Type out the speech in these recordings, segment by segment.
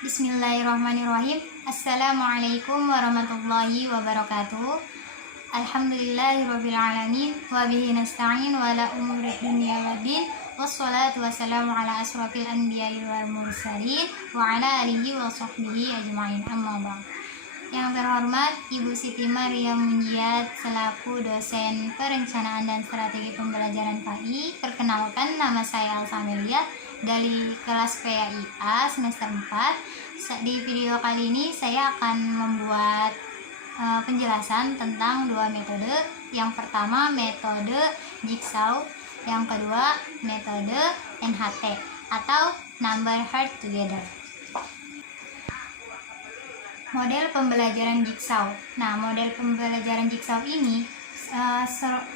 Bismillahirrahmanirrahim. Assalamualaikum warahmatullahi wabarakatuh. Alhamdulillahirrabbilalamin. Wabihi nasta'in wa ala umuri dunya waddin. Wassalatu wassalamu ala asrafil anbiya'i wal mursalin wa ala alihi wa sahbihi ajma'in, amma ba'd. Yang terhormat Ibu Siti Maria Munjiat selaku dosen perencanaan dan strategi pembelajaran PAI. Perkenalkan, nama saya Elsa Amelia dari kelas PAIA semester 4. Di video kali ini saya akan membuat penjelasan tentang dua metode. Yang pertama metode Jigsaw, yang kedua metode NHT atau Number Heart Together. Model pembelajaran Jigsaw. Nah, model pembelajaran Jigsaw ini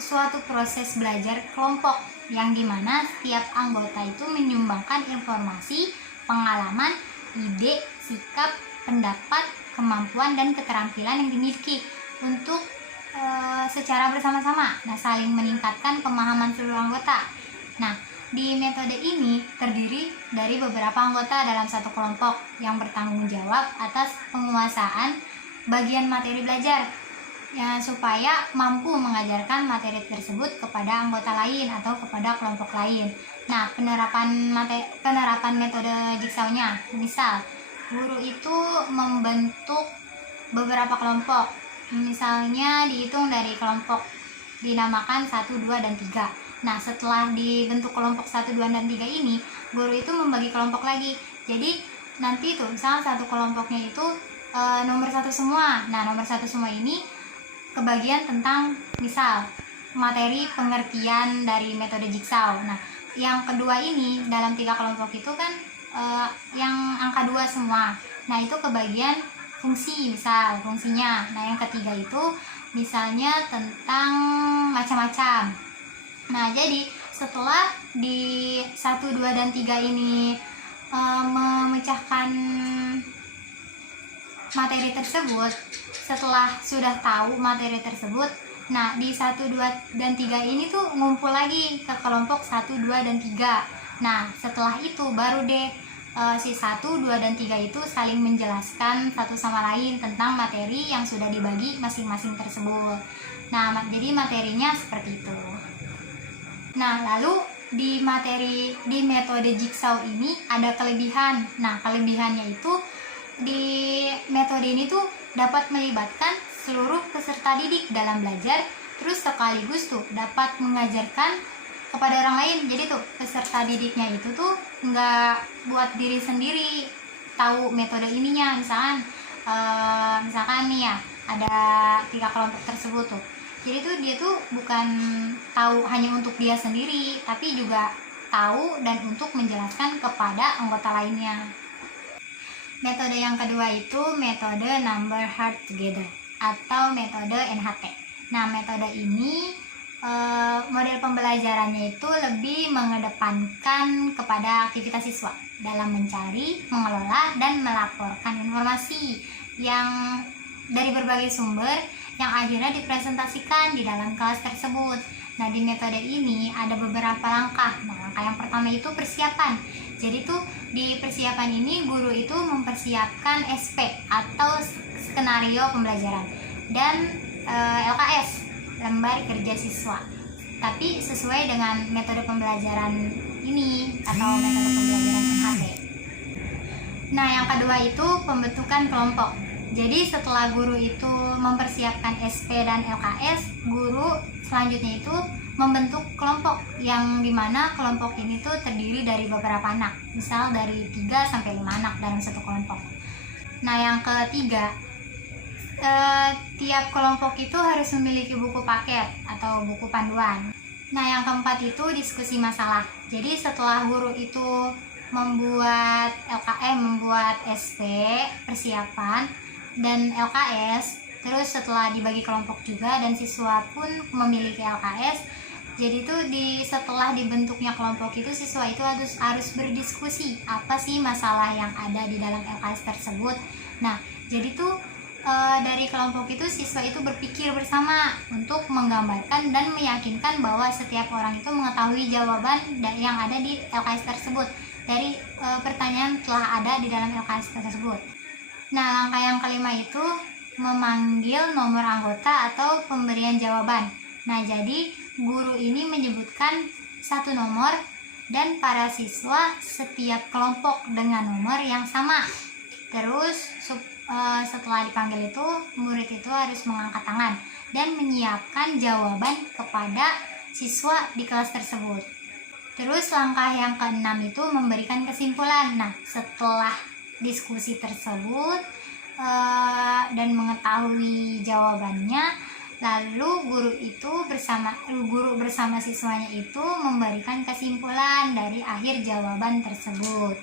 suatu proses belajar kelompok yang dimana setiap anggota itu menyumbangkan informasi, pengalaman, ide, sikap, pendapat, kemampuan, dan keterampilan yang dimiliki untuk secara bersama-sama. Nah, saling meningkatkan pemahaman seluruh anggota. Nah, di metode ini terdiri dari beberapa anggota dalam satu kelompok yang bertanggung jawab atas penguasaan bagian materi belajar ya, supaya mampu mengajarkan materi tersebut kepada anggota lain atau kepada kelompok lain. Nah, penerapan metode Jigsaw-nya, misal guru itu membentuk beberapa kelompok, misalnya dihitung dari kelompok dinamakan 1, 2, dan 3. Nah, setelah dibentuk kelompok 1, 2, dan 3 ini, guru itu membagi kelompok lagi. Jadi nanti tuh misalnya satu kelompoknya itu nomor 1 semua. Nah, nomor 1 semua ini kebagian tentang misal materi pengertian dari metode Jigsaw. Nah, yang kedua ini dalam 3 kelompok itu kan yang angka 2 semua. Nah, itu kebagian fungsi, misal fungsinya. Nah, yang ketiga itu misalnya tentang macam-macam. Nah, jadi setelah di 1, 2, dan 3 ini memecahkan materi tersebut, setelah sudah tahu materi tersebut, nah di 1, 2, dan 3 ini tuh ngumpul lagi ke kelompok 1, 2, dan 3. Nah, setelah itu baru deh si 1, 2, dan 3 itu saling menjelaskan satu sama lain tentang materi yang sudah dibagi masing-masing tersebut. Nah, jadi materinya seperti itu. Nah, lalu di metode Jigsaw ini ada kelebihan. Nah, kelebihannya itu di metode ini tuh dapat melibatkan seluruh peserta didik dalam belajar, terus sekaligus tuh dapat mengajarkan kepada orang lain. Jadi tuh peserta didiknya itu tuh nggak buat diri sendiri tahu metode ininya. Misalkan nih ya, ada 3 kelompok tersebut tuh. Jadi tuh dia tuh bukan tahu hanya untuk dia sendiri, tapi juga tahu dan untuk menjelaskan kepada anggota lainnya. Metode yang kedua itu metode Number Heart Together atau metode NHT. Nah, metode ini model pembelajarannya itu lebih mengedepankan kepada aktivitas siswa dalam mencari, mengelola, dan melaporkan informasi yang dari berbagai sumber yang akhirnya dipresentasikan di dalam kelas tersebut. Nah, di metode ini ada beberapa langkah. Nah, langkah yang pertama itu persiapan. Jadi tuh di persiapan ini guru itu mempersiapkan SP atau skenario pembelajaran dan LKS, lembar kerja siswa. Tapi sesuai dengan metode pembelajaran ini atau metode pembelajaran NHT. Nah, yang kedua itu pembentukan kelompok. Jadi setelah guru itu mempersiapkan SP dan LKS, guru selanjutnya itu membentuk kelompok yang dimana kelompok ini tuh terdiri dari beberapa anak, misal dari 3 sampai 5 anak dalam satu kelompok. Nah, yang ketiga, tiap kelompok itu harus memiliki buku paket atau buku panduan. Nah, yang keempat itu diskusi masalah. Jadi setelah guru itu membuat SP persiapan dan LKS, terus setelah dibagi kelompok juga dan siswa pun memiliki LKS. Jadi tuh setelah dibentuknya kelompok itu siswa itu harus berdiskusi apa sih masalah yang ada di dalam LKS tersebut. Nah, jadi tuh dari kelompok itu siswa itu berpikir bersama untuk menggambarkan dan meyakinkan bahwa setiap orang itu mengetahui jawaban yang ada di LKS tersebut. dari pertanyaan telah ada di dalam LKS tersebut. Nah, langkah yang kelima itu memanggil nomor anggota atau pemberian jawaban. Nah, jadi guru ini menyebutkan satu nomor dan para siswa setiap kelompok dengan nomor yang sama. Terus setelah dipanggil itu, murid itu harus mengangkat tangan dan menyiapkan jawaban kepada siswa di kelas tersebut. Terus langkah yang keenam itu memberikan kesimpulan. Nah, setelah diskusi tersebut dan mengetahui jawabannya, lalu guru bersama siswanya itu memberikan kesimpulan dari akhir jawaban tersebut.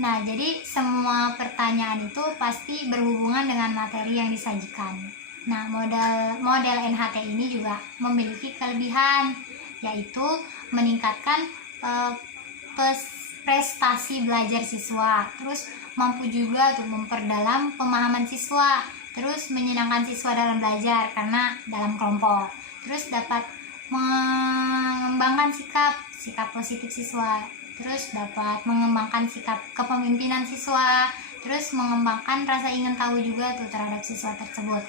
Nah, jadi semua pertanyaan itu pasti berhubungan dengan materi yang disajikan. Nah, model NHT ini juga memiliki kelebihan, yaitu meningkatkan prestasi belajar siswa, terus mampu juga untuk memperdalam pemahaman siswa, terus menyenangkan siswa dalam belajar karena dalam kelompok, terus dapat mengembangkan sikap positif siswa, terus dapat mengembangkan sikap kepemimpinan siswa, terus mengembangkan rasa ingin tahu juga tuh terhadap siswa tersebut.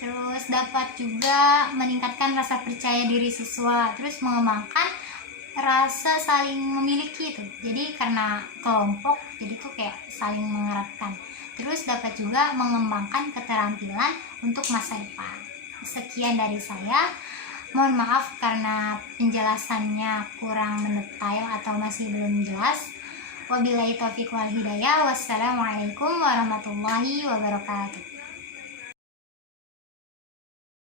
Terus dapat juga meningkatkan rasa percaya diri siswa, terus mengembangkan rasa saling memiliki itu. Jadi karena kelompok, jadi tuh kayak saling mengeratkan. Terus dapat juga mengembangkan keterampilan untuk masa depan. Sekian dari saya. Mohon maaf karena penjelasannya kurang mendetail atau masih belum jelas. Wabillahi taufiq wal hidayah. Wassalamualaikum warahmatullahi wabarakatuh.